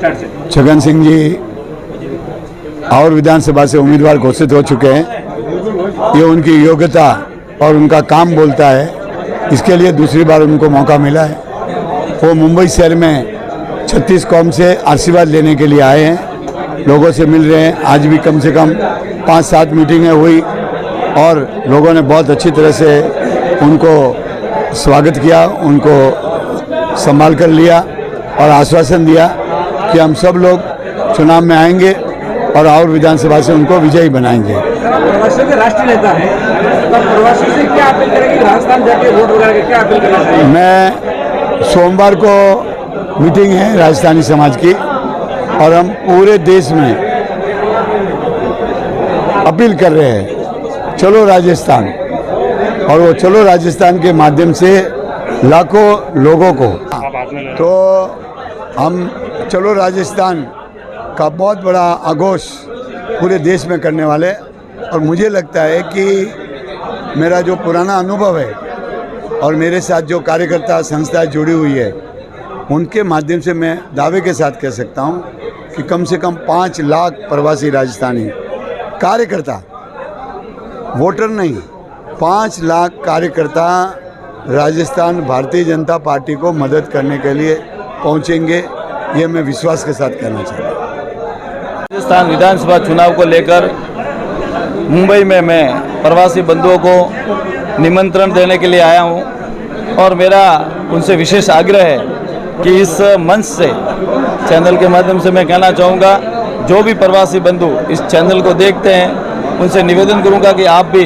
छगन सिंह जी और विधानसभा से उम्मीदवार घोषित हो चुके हैं। ये उनकी योग्यता और उनका काम बोलता है, इसके लिए दूसरी बार उनको मौका मिला है। वो मुंबई शहर में 36 कौम से आशीर्वाद लेने के लिए आए हैं, लोगों से मिल रहे हैं। आज भी कम से कम 5-7 मीटिंगें हुई और लोगों ने बहुत अच्छी तरह से उनको स्वागत किया, उनको संभाल कर लिया और आश्वासन दिया कि हम सब लोग चुनाव में आएंगे और विधानसभा से उनको विजयी बनाएंगे। प्रवासियों के राष्ट्रीय नेता है, तो प्रवासियों से क्या अपील करेंगे? राजस्थान जाके वोट वगैरह के क्या अपील करना चाहिए? मैं सोमवार को मीटिंग है राजस्थानी समाज की और हम पूरे देश में अपील कर रहे हैं, चलो राजस्थान। और वो चलो राजस्थान के माध्यम से लाखों लोगों को, तो हम चलो राजस्थान का बहुत बड़ा आगोश पूरे देश में करने वाले। और मुझे लगता है कि मेरा जो पुराना अनुभव है और मेरे साथ जो कार्यकर्ता संस्थाएं जुड़ी हुई है, उनके माध्यम से मैं दावे के साथ कह सकता हूं कि कम से कम 5 लाख प्रवासी राजस्थानी कार्यकर्ता, वोटर नहीं, 5 लाख कार्यकर्ता राजस्थान भारतीय जनता पार्टी को मदद करने के लिए पहुंचेंगे। ये मैं विश्वास के साथ कहना चाहता हूँ। राजस्थान विधानसभा चुनाव को लेकर मुंबई में मैं प्रवासी बंधुओं को निमंत्रण देने के लिए आया हूं और मेरा उनसे विशेष आग्रह है कि इस मंच से, चैनल के माध्यम से मैं कहना चाहूँगा, जो भी प्रवासी बंधु इस चैनल को देखते हैं उनसे निवेदन करूँगा कि आप भी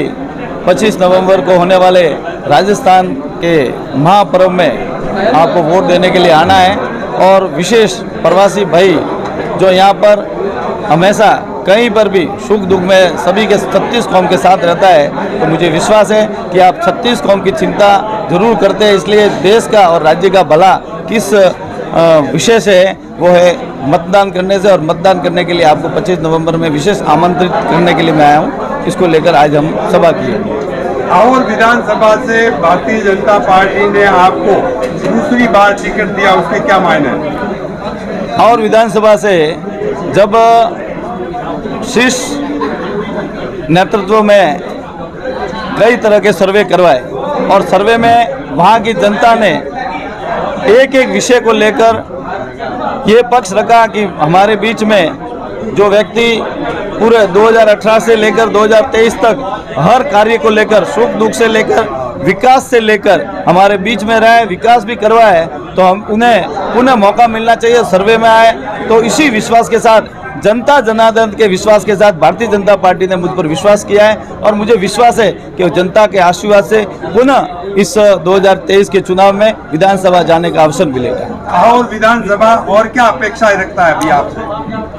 25 नवंबर को होने वाले राजस्थान के महापर्व में आपको वोट देने के लिए आना है। और विशेष प्रवासी भाई जो यहाँ पर हमेशा कहीं पर भी सुख दुख में सभी के 36 कौम के साथ रहता है, तो मुझे विश्वास है कि आप 36 कौम की चिंता जरूर करते हैं। इसलिए देश का और राज्य का भला किस विषय से है, वो है मतदान करने से। और मतदान करने के लिए आपको 25 नवंबर में विशेष आमंत्रित करने के लिए मैं आया हूँ। इसको लेकर आज हम सभा की है। और विधानसभा से भारतीय जनता पार्टी ने आपको दूसरी बार टिकट दिया, उसके क्या मायने हैं? और विधानसभा से जब शीर्ष नेतृत्व में कई तरह के सर्वे करवाए और सर्वे में वहाँ की जनता ने एक एक विषय को लेकर ये पक्ष रखा कि हमारे बीच में जो व्यक्ति पूरे 2018 से लेकर 2023 तक हर कार्य को लेकर, सुख दुख से लेकर, विकास से लेकर हमारे बीच में रहे, विकास भी करवाए, तो हम उन्हें पुनः मौका मिलना चाहिए। सर्वे में आए तो इसी विश्वास के साथ, जनता जनार्दन के विश्वास के साथ भारतीय जनता पार्टी ने मुझ पर विश्वास किया है और मुझे विश्वास है कि जनता के आशीर्वाद से पुनः इस 2023 के चुनाव में विधानसभा जाने का अवसर मिलेगा। और विधानसभा और क्या अपेक्षाएं रखता है अभी आपसे?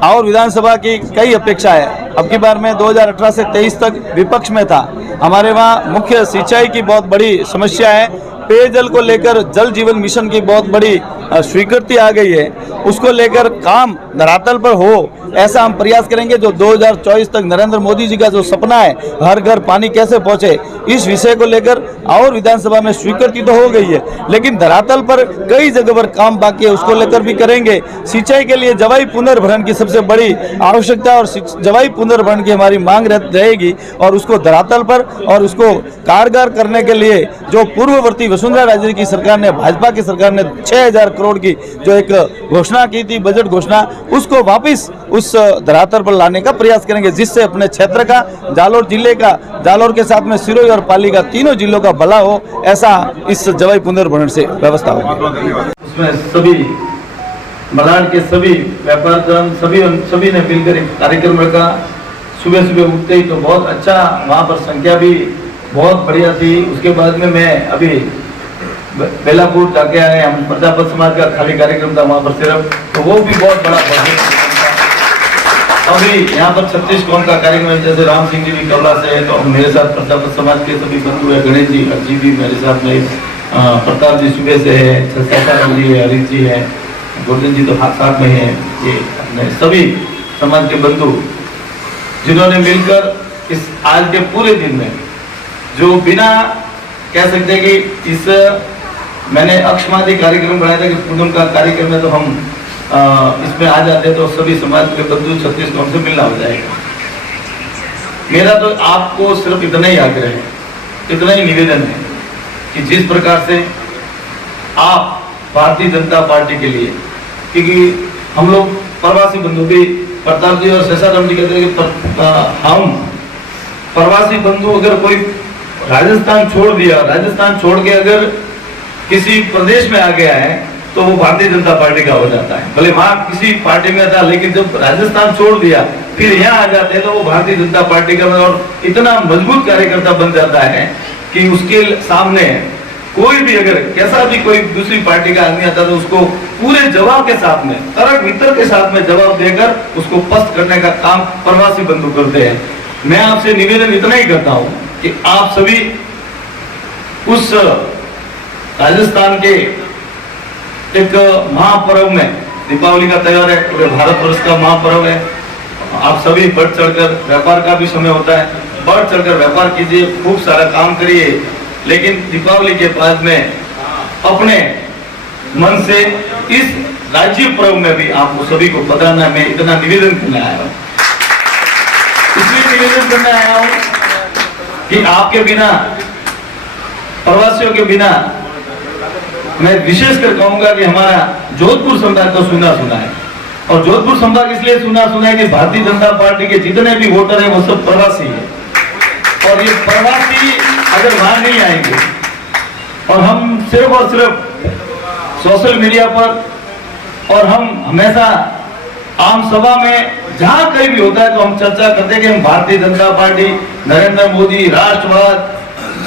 और विधानसभा की कई अपेक्षाएं। अब की बार मैं 2018 से 23 तक विपक्ष में था। हमारे वहाँ मुख्य सिंचाई की बहुत बड़ी समस्या है, पेयजल को लेकर जल जीवन मिशन की बहुत बड़ी स्वीकृति आ गई है, उसको लेकर काम धरातल पर हो, ऐसा हम प्रयास करेंगे। जो 2024 तक नरेंद्र मोदी जी का जो सपना है, हर घर पानी कैसे पहुंचे, इस विषय को लेकर और विधानसभा में स्वीकृति तो हो गई है, लेकिन धरातल पर कई जगह पर काम बाकी है, उसको लेकर भी करेंगे। सिंचाई के लिए जवाई पुनर्भरण की सबसे बड़ी आवश्यकता और जवाई पुनर्भरण की हमारी मांग रहेगी और उसको धरातल पर और उसको कारगर करने के लिए जो पूर्ववर्ती वसुंधरा राजे की सरकार ने, भाजपा की सरकार ने 6000 करोड़ की जो एक घोषणा की थी, बजट घोषणा, उसको वापस उस धरातल पर लाने का प्रयास करेंगे, जिससे अपने क्षेत्र का, जालोर जिले का, जालोर के साथ में सिरोही और पाली का, तीनों जिलों का भला हो, ऐसा इस जवाई पुनर्भरण से व्यवस्था होगी। उसमें सभी मलाड के सभी व्यापार सभी ने मिलकर एक कार्यक्रम रखा। सुबह सुबह उठते ही तो बहुत अच्छा, वहाँ पर संख्या भी बहुत बढ़िया थी। उसके बाद में मैं अभी बेलापुर जाके आए, हम प्रजापत समाज का खाली कार्यक्रम था वहाँ पर सिर्फ, तो वो भी बहुत बड़ा अभी यहाँ पर 36 कौम का कार्यक्रम है। जैसे राम सिंह जी भी कवला से है, तो मेरे साथ प्रजापत समाज के सभी बंधु है, गणेश जी, अजीत भी मेरे साथ में, प्रताप जी सुबह से है, सत्याराम जी है, हरीश जी है, गोवर्धन जी तो साथ में है। ये अपने सभी समाज के बंधु जिन्होंने मिलकर इस आज के पूरे दिन में, जो बिना कह सकते कि इस मैंने अक्षमादी कार्यक्रम बनाया था कि पूनम का कार्यक्रम है, तो हम इसमें आ जाते तो सभी समाज के बंधु छत्तीसगढ़ से मिलना हो जाएगा। मेरा तो आपको सिर्फ इतना ही आग्रह है, इतना ही निवेदन है कि जिस प्रकार से आप भारतीय जनता पार्टी के लिए, क्योंकि हम लोग प्रवासी बंधु भी, प्रताप जी और शेषाराम जी कहते हैं कि हम प्रवासी बंधु अगर कोई राजस्थान छोड़ दिया, राजस्थान छोड़ के अगर किसी प्रदेश में आ गया है तो वो भारतीय जनता पार्टी का हो जाता है। भले वहां किसी पार्टी में था, लेकिन जब राजस्थान छोड़ दिया फिर यहाँ आ जाते हैं तो वो भारतीय जनता पार्टी का और इतना मजबूत कार्यकर्ता बन जाता है कि उसके सामने कोई भी अगर कैसा भी कोई दूसरी पार्टी का आदमी आता तो उसको पूरे जवाब के साथ में, तर्क वितर्क के साथ में जवाब देकर उसको पस्त करने का काम प्रवासी बंधु करते हैं। मैं आपसे निवेदन इतना ही करता हूं कि आप सभी उस राजस्थान के एक महापर्व में, दीपावली का त्योहार है, पूरे भारतवर्ष का महापर्व है, आप सभी बढ़ चढ़कर, व्यापार का भी समय होता है, बढ़ चढ़कर व्यापार कीजिए, खूब सारा काम करिए, लेकिन दीपावली के बाद में अपने मन से इस राज्य पर्व में भी आपको सभी को बताना, मैं इतना निवेदन करने आया हूं। इसलिए निवेदन करने आया हूं कि आपके बिना, प्रवासियों के बिना, मैं विशेषकर कहूंगा कि हमारा जोधपुर संभाग तो सुना है, और जोधपुर संभाग इसलिए सुना है कि भारतीय जनता पार्टी के जितने भी वोटर हैं वो सब प्रवासी हैं, और ये प्रवासी अगर वहां नहीं आएंगे और हम सिर्फ और सिर्फ सोशल मीडिया पर और हम हमेशा आम सभा में जहां कहीं भी होता है तो हम चर्चा करते हैं कि हम भारतीय जनता पार्टी, नरेंद्र मोदी, राष्ट्रवाद,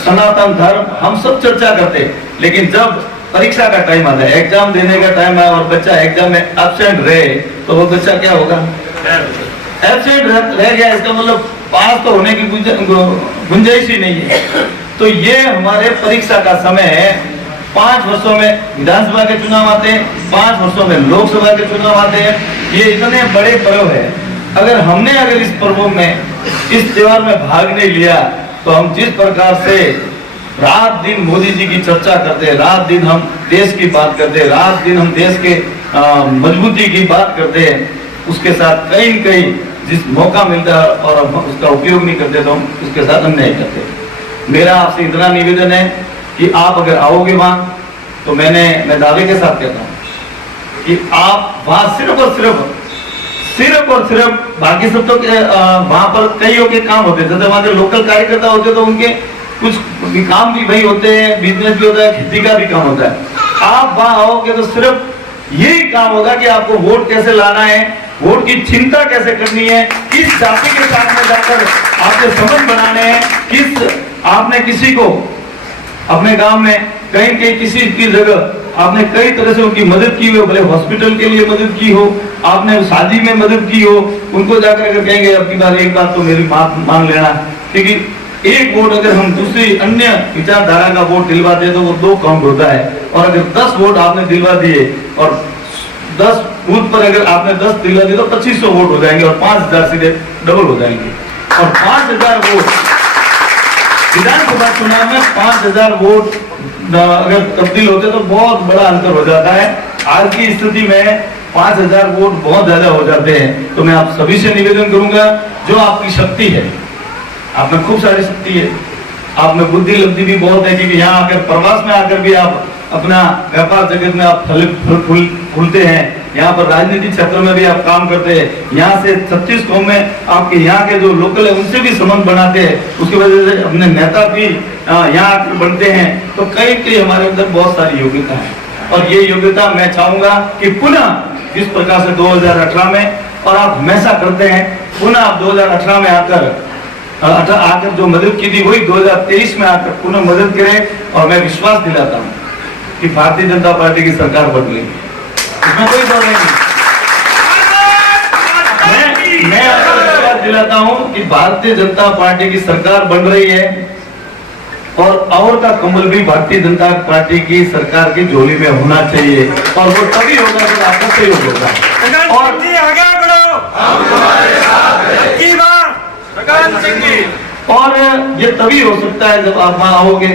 सनातन धर्म, हम सब चर्चा करते हैं, लेकिन जब परीक्षा का टाइम आता है, एग्जाम देने का टाइम आया और बच्चा एग्जाम में एब्सेंट रहे तो वो बच्चा क्या होगा? एब्सेंट रह गया, इसका मतलब पास तो होने की गुंजाइश ही नहीं है। तो ये हमारे परीक्षा का समय है। 5 वर्षों में विधानसभा के चुनाव आते हैं, 5 वर्षों में लोकसभा के चुनाव आते हैं, ये इतने बड़े पर्व है। अगर इस पर्वों में, इस त्योहार में भाग नहीं लिया तो हम जिस प्रकार से रात दिन मोदी जी की चर्चा करते हैं, रात दिन हम देश की बात करते हैं, रात दिन हम देश के मजबूती की बात करते हैं, उसके साथ कहीं न कहीं जिस मौका मिलता है और हम उसका उपयोग नहीं करते तो हम उसके साथ अन्याय करते हैं। मेरा आपसे इतना निवेदन है कि आप अगर आओगे वहां तो मैं दावे के साथ कहता हूं कि आप वहां सिर्फ और सिर्फ बाकी सब तो वहां पर कईयों के काम होते हैं, जैसे वहां के लोकल कार्यकर्ता होते तो उनके कुछ भी काम भी वही होते हैं, बिजनेस भी होता है, खेती का भी काम होता है। आप वहां आओगे तो सिर्फ यही काम होगा कि आपको वोट कैसे लाना है, वोट की चिंता कैसे करनी है, किस जाति के साथ में जाकर आपके संबंध बनाने हैं, आपने किसी को अपने गांव में कहीं किसी की जगह आपने कई तरह से उनकी मदद की हो, भले हॉस्पिटल के लिए मदद की हो, आपने शादी में मदद की हो, उनको जाकर अगर कहेंगे अब की बार एक बात तो मेरी बात मान लेना, क्योंकि एक वोट अगर हम दूसरी अन्य विचारधारा का वोट दिलवाते हैं तो वो 2 काउंट होता है, और अगर 10 वोट आपने दिलवा दिए और 10 बूथ पर अगर आपने 10 दिलवा दिए तो 2500 वोट हो जाएंगे और 5000 सीधे डबल हो जाएंगे। और 5000 वोट विधानसभा चुनाव में 5000 वोट अगर तब्दील होते तो बहुत बड़ा अंतर हो जाता है। आज की स्थिति में 5000 वोट बहुत ज्यादा हो जाते हैं। तो मैं आप सभी से निवेदन करूंगा, जो आपकी शक्ति है, आप में खूब सारी शक्ति है, आप में बुद्धि लब्धि भी बहुत है, क्योंकि यहाँ आकर प्रवास में आकर भी आप अपना व्यापार जगत में आप फूलते हैं, यहाँ पर राजनीतिक क्षेत्र में भी आप काम करते हैं, यहाँ से 36 कौम में आपके यहाँ के जो लोकल है उनसे भी संबंध बनाते हैं, उसकी वजह से अपने नेता भी यहाँ आकर बनते हैं। तो कई हमारे अंदर बहुत सारी योग्यता है, और ये योग्यता मैं चाहूंगा कि पुनः जिस प्रकार से 2018 में, और आप हमेशा करते हैं, पुनः आप 2018 में आकर जो मदद की थी वही 2023 में आकर पुनः मदद करें। और मैं विश्वास दिलाता हूं कि भारतीय जनता पार्टी की सरकार बन गई, इसमें कोई डर नहीं। मैं आपको विश्वास दिलाता हूं कि भारतीय जनता पार्टी की सरकार बन रही है, और का कमल भी भारतीय जनता पार्टी की सरकार की झोली में होना चाहिए, और वो तभी होगा जब आपका सहयोग होगा। और और ये तभी हो सकता है जब आप वहां आओगे।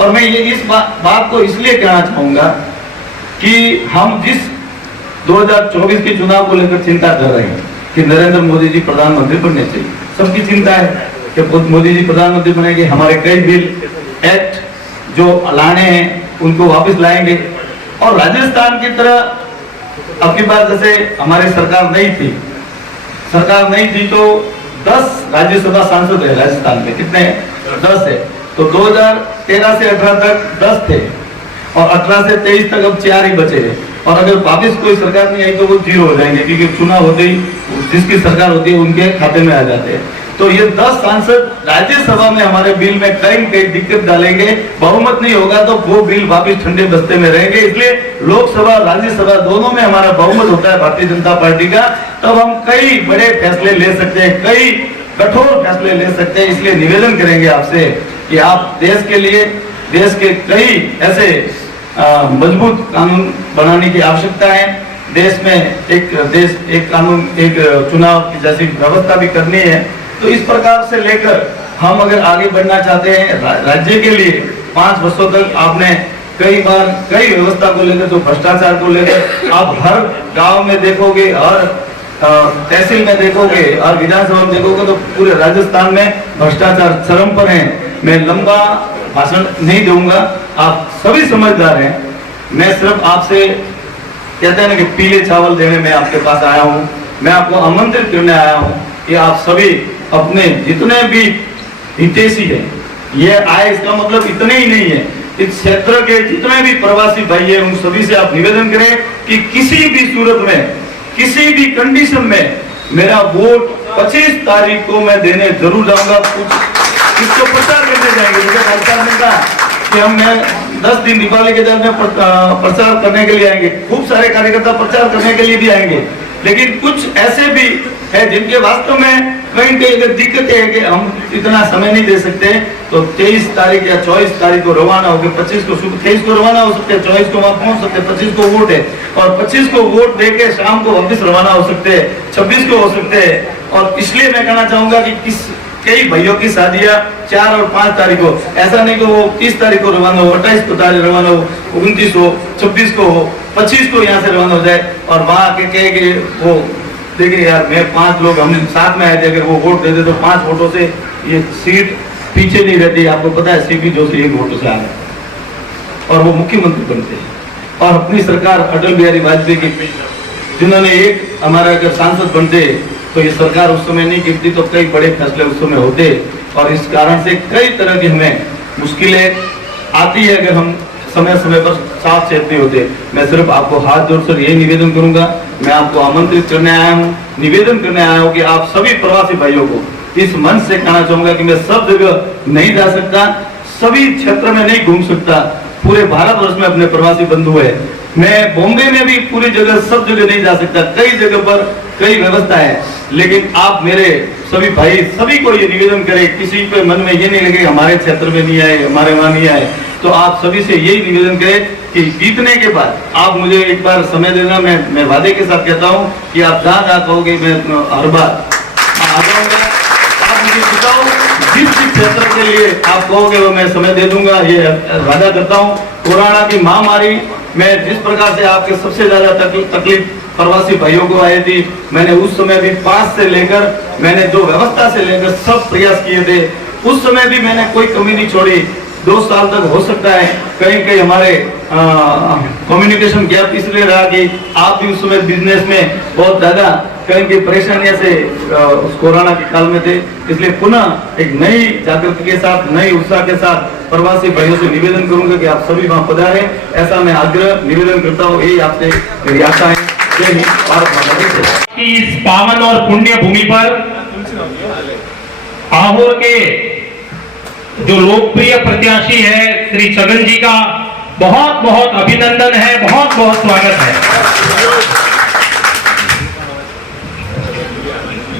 और मैं ये इस बात को इसलिए कहना चाहूंगा कि हम जिस 2024 के चुनाव को लेकर चिंता कर रहे हैं कि नरेंद्र मोदी जी प्रधानमंत्री बनने चाहिए। सबकी चिंता है कि मोदी जी प्रधानमंत्री बनेंगे, हमारे कई बिल एक्ट जो लाने हैं उनको वापस लाएंगे। और राजस्थान की तरह अब की बार जैसे हमारी सरकार नहीं थी तो 10 राज्यसभा सांसद है राजस्थान में, कितने हैं? 10 है। तो 2013 से 18 तक 10 थे और 18 से 23 तक अब 4 ही बचे हैं। और अगर वापस कोई सरकार नहीं आई तो वो 0 हो जाएंगे, क्योंकि चुनाव होते ही जिसकी सरकार होती है उनके खाते में आ जाते हैं। तो ये 10 सांसद राज्यसभा में हमारे बिल में कई दिक्कत डालेंगे, बहुमत नहीं होगा तो वो बिल वापस ठंडे बस्ते में रहेंगे। इसलिए लोकसभा राज्यसभा दोनों में हमारा बहुमत होता है भारतीय जनता पार्टी का, तब हम कई बड़े फैसले ले सकते हैं, कई कठोर फैसले ले सकते हैं। इसलिए निवेदन करेंगे आपसे कि आप देश के लिए, देश के कई ऐसे मजबूत कानून बनाने की आवश्यकता है। देश में एक कानून, एक चुनाव की जैसी व्यवस्था भी करनी है। तो इस प्रकार से लेकर हम अगर आगे बढ़ना चाहते हैं राज्य के लिए, 5 वर्षों तक आपने कई बार कई व्यवस्था को लेकर, तो भ्रष्टाचार को लेकर आप हर गांव में देखोगे, हर तहसील में देखोगे और विधानसभा में देखोगे तो पूरे राजस्थान में भ्रष्टाचार चरम पर है। मैं लंबा भाषण नहीं दूंगा, आप सभी समझदार हैं। मैं सिर्फ आपसे कहते हैं ना कि पीले चावल देने में आपके पास आया हूँ, मैं आपको आमंत्रित करने आया हूँ कि आप सभी अपने जितने भी हितैषी हैं, ये आए इसका मतलब इतने ही नहीं है, इस क्षेत्र के जितने भी प्रवासी भाई हैं उन सभी से आप निवेदन करें कि किसी भी सूरत में, किसी भी कंडीशन में मेरा वोट 25 तारीख को मैं देने जरूर जाऊंगा। कुछ इसको प्रचार करने जाएंगे, मुझे राजस्थान ने कहा कि हम 10 दिन दीपावली के दिन में प्रचार करने के लिए आएंगे। खूब सारे कार्यकर्ता प्रचार करने के लिए भी आएंगे, लेकिन कुछ ऐसे भी है जिनके वास्तव में कहीं अगर दिक्कत है कि हम इतना समय नहीं दे सकते, तो 23 तारीख या 24 तारीख को रवाना होकर 25 को 23 को रवाना हो सकते हैं, 24 को वहां पहुंच सकते हैं, 25 को वोट है और 25 को वोट देके शाम को वापस रवाना हो सकते हैं, 26 को हो सकते हैं। और इसलिए मैं कहना चाहूंगा कि कई भाइयों की शादियां 4 और 5 तारीख को, ऐसा नहीं कि वो 30 तारीख को रवाना हो, 28 को रवाना हो, 29 हो, 26 को हो, 25 को यहाँ से रवाना हो जाए और वहां आके कहे वो देखिए यार मैं 5 लोग हम साथ में आए थे, अगर वो वोट देते तो 5 वोटों से ये सीट पीछे नहीं रहती। आपको पता है सीपी जोशी 1 वोटों से आ गए और वो मुख्यमंत्री बनते हैं। और अपनी सरकार अटल बिहारी वाजपेयी की, जिन्होंने एक हमारा अगर सांसद बनते तो ये सरकार उस समय नहीं गिरती, तो कई बड़े फैसले उस समय होते। और इस कारण से कई तरह की हमें मुश्किलें आती है अगर हम समय समय पर साथ चेतने होते। मैं सिर्फ आपको हाथ जोड़कर यही निवेदन करूंगा, मैं आपको आमंत्रित करने आया हूँ, निवेदन करने आया हूँ कि आप सभी प्रवासी भाइयों को इस मंच से कहना चाहूंगा कि मैं सब जगह नहीं जा सकता, सभी क्षेत्र में नहीं घूम सकता, पूरे भारतवर्ष में अपने प्रवासी बंधु है। मैं बॉम्बे में भी पूरी जगह सब जगह नहीं जा सकता, कई जगह पर कई व्यवस्था है, लेकिन आप मेरे सभी भाई सभी को ये निवेदन करें, किसी के मन में ये नहीं लगे हमारे क्षेत्र में नहीं आए, हमारे वहां नहीं आए, तो आप सभी से यही निवेदन करें कि जीतने के बाद आप मुझे एक बार समय देना। मैं वादे के साथ कहता हूँ कि आप जहाँ कहोगे मैं हर बार आ जाऊंगा। आप मुझे बताओ जिस क्षेत्र के लिए आप कहोगे वो मैं समय दे दूंगा, ये वादा करता हूँ। कोरोना की महामारी में जिस प्रकार से आपके सबसे ज्यादा तकलीफ प्रवासी भाइयों को आई थी, मैंने उस समय भी पास से लेकर मैंने जो व्यवस्था से लेकर सब प्रयास किए थे, उस समय भी मैंने कोई कमी नहीं छोड़ी। 2 साल तक हो सकता है कहीं हमारे कम्युनिकेशन गैप इसलिए रहा कि आप भी उस समय बिजनेस में बहुत ज्यादा कहीं की परेशानियां से उस कोरोना के काल में थे। इसलिए पुनः एक नई जागृति के साथ, नई उत्साह के साथ प्रवासी भाइयों से निवेदन करूंगा कि आप सभी वहां पधारें, ऐसा मैं आग्रह निवेदन करता हूँ। यही आपसे मेरी आशा है। जय हिंद, भारत माता की जय। इस पावन और पुण्य भूमि पर आहोर के जो लोकप्रिय प्रत्याशी है श्री छगन जी का बहुत बहुत अभिनंदन है, बहुत बहुत स्वागत है।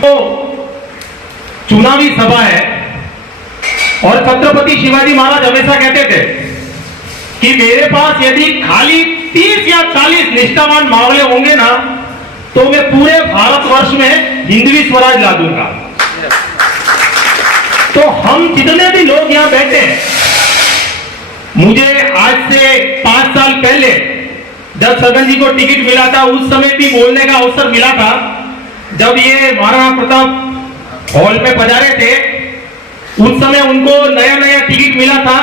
तो चुनावी सभा है और छत्रपति शिवाजी महाराज हमेशा कहते थे कि मेरे पास यदि खाली 30 या 40 निष्ठावान मावले होंगे ना तो मैं पूरे भारतवर्ष में हिंदवी स्वराज ला दूंगा। तो हम जितने भी लोग यहां बैठे हैं, मुझे आज से 5 साल पहले जब छगन जी को टिकट मिला था उस समय भी बोलने का अवसर मिला था। जब ये महाराणा प्रताप हॉल में पधारे थे उस समय उनको नया नया टिकट मिला था,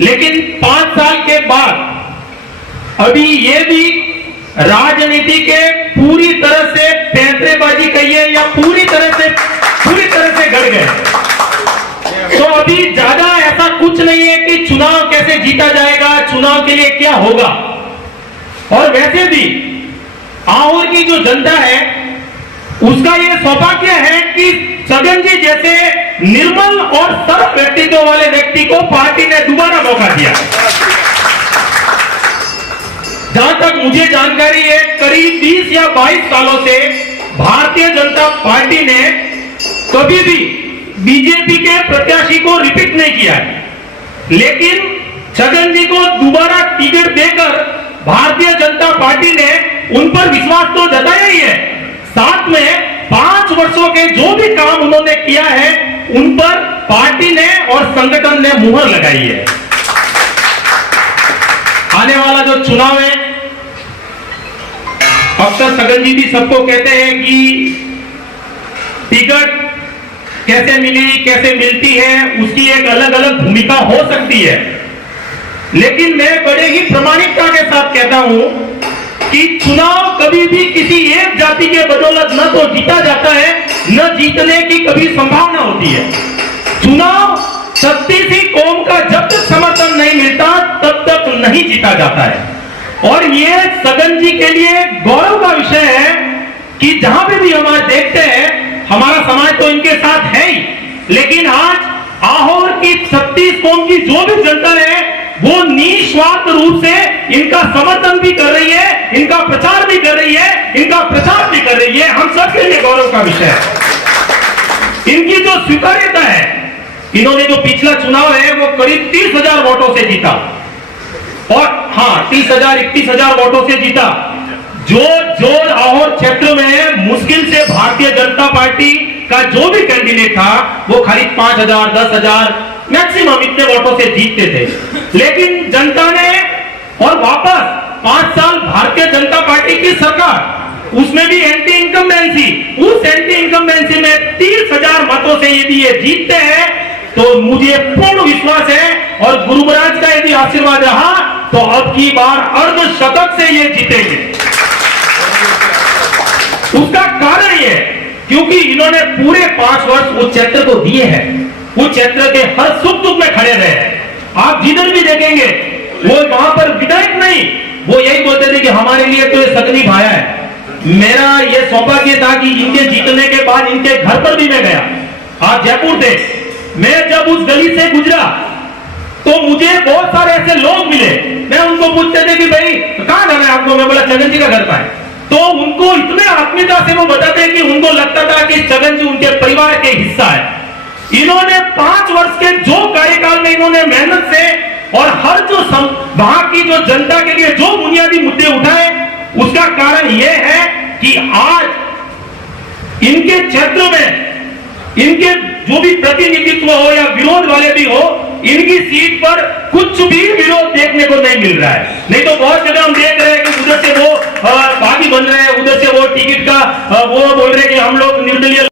लेकिन 5 साल के बाद अभी ये भी राजनीति के पूरी तरह से पैंतरेबाजी कहिए या पूरी तरह से गड़ गए। तो अभी ज्यादा ऐसा कुछ नहीं है कि चुनाव कैसे जीता जाएगा, चुनाव के लिए क्या होगा। और वैसे भी आहोर की जो जनता है उसका ये सौभाग्य है कि छगन जी जैसे निर्मल और सरल व्यक्तित्व वाले व्यक्ति को पार्टी ने दोबारा मौका दिया। जहां तक मुझे जानकारी है करीब 20 या 22 सालों से भारतीय जनता पार्टी ने कभी भी बीजेपी के प्रत्याशी को रिपीट नहीं किया है, लेकिन छगन जी को दोबारा टिकट देकर भारतीय जनता पार्टी ने उन पर विश्वास तो जताया ही है, साथ में 5 वर्षों के जो भी काम उन्होंने किया है उन पर पार्टी ने और संगठन ने मुहर लगाई है। आने वाला जो चुनाव है, अक्सर छगन जी भी सबको कहते हैं कि टिकट कैसे मिली, कैसे मिलती है, उसकी एक अलग अलग भूमिका हो सकती है, लेकिन मैं बड़े ही प्रामाणिकता के साथ कहता हूं कि चुनाव कभी भी किसी एक जाति के बदौलत न तो जीता जाता है, न जीतने की कभी संभावना होती है। चुनाव 36 कौम का जब तक समर्थन नहीं मिलता तब तक नहीं जीता जाता है। और ये छगन जी के लिए गौरव का विषय है कि जहां पे भी हम आज देखते हैं, हमारा समाज तो इनके साथ है ही, लेकिन आज आहोर की 36 कौम की जो भी जनता है वो निस्वार्थ रूप से इनका समर्थन भी कर रही है, इनका प्रचार भी कर रही है, इनका प्रचार भी कर रही है। हम सबके लिए गौरव का विषय है। इनकी जो स्वीकार्यता है, इन्होंने जो पिछला चुनाव है वो करीब 30,000 वोटों से जीता, और हाँ 30,000 31,000 वोटों से जीता। जो आहोर क्षेत्र में मुश्किल से भारतीय जनता पार्टी का जो भी कैंडिडेट था वो करीब 5,000 10,000 मैक्सिमम इतने वोटों से जीतते थे, लेकिन जनता ने और वापस 5 साल भारतीय जनता पार्टी की सरकार, उसमें भी एंटी इनकम्बेंसी, उस एंटी इनकम्बेंसी में 30,000 मतों से यदि ये जीतते हैं तो मुझे पूर्ण विश्वास है, और गुरु महाराज का यदि आशीर्वाद रहा तो अब की बार अर्धशतक से ये जीतेंगे। उसका कारण ये क्योंकि इन्होंने पूरे 5 वर्ष उस क्षेत्र को दिए हैं, उस क्षेत्र के हर सुख दुख में खड़े रहे हैं। आप जिधर भी देखेंगे वो वहां पर विधायक नहीं, वो यही बोलते थे कि हमारे लिए तो ये सकनी भाया है। मेरा ये सौभाग्य था कि इनके जीतने के बाद इनके घर पर भी मैं गया। आप जयपुर थे, मैं जब उस गली से गुजरा तो मुझे बहुत सारे ऐसे लोग मिले, मैं उनको पूछते थे कि भाई कहां जाना है आपको, मैं बोला छगन जी का घर का है, तो उनको इतने आत्मीयता से वो बताते हैं कि उनको लगता था कि छगन जी उनके परिवार के हिस्सा है। इन्होंने 5 वर्ष के जो कार्यकाल में इन्होंने मेहनत से और हर जो वहां की जो जनता के लिए जो बुनियादी मुद्दे उठाए, उसका कारण यह है कि आज इनके क्षेत्र में इनके जो भी प्रतिनिधित्व हो या विरोध वाले भी हो, इनकी सीट पर कुछ भी विरोध देखने को नहीं मिल रहा है। नहीं तो बहुत जगह हम देख रहे हैं कि उधर से वो बागी बन रहे हैं, उधर से वो टिकट का वो बोल रहे हैं कि हम लोग निर्दलीय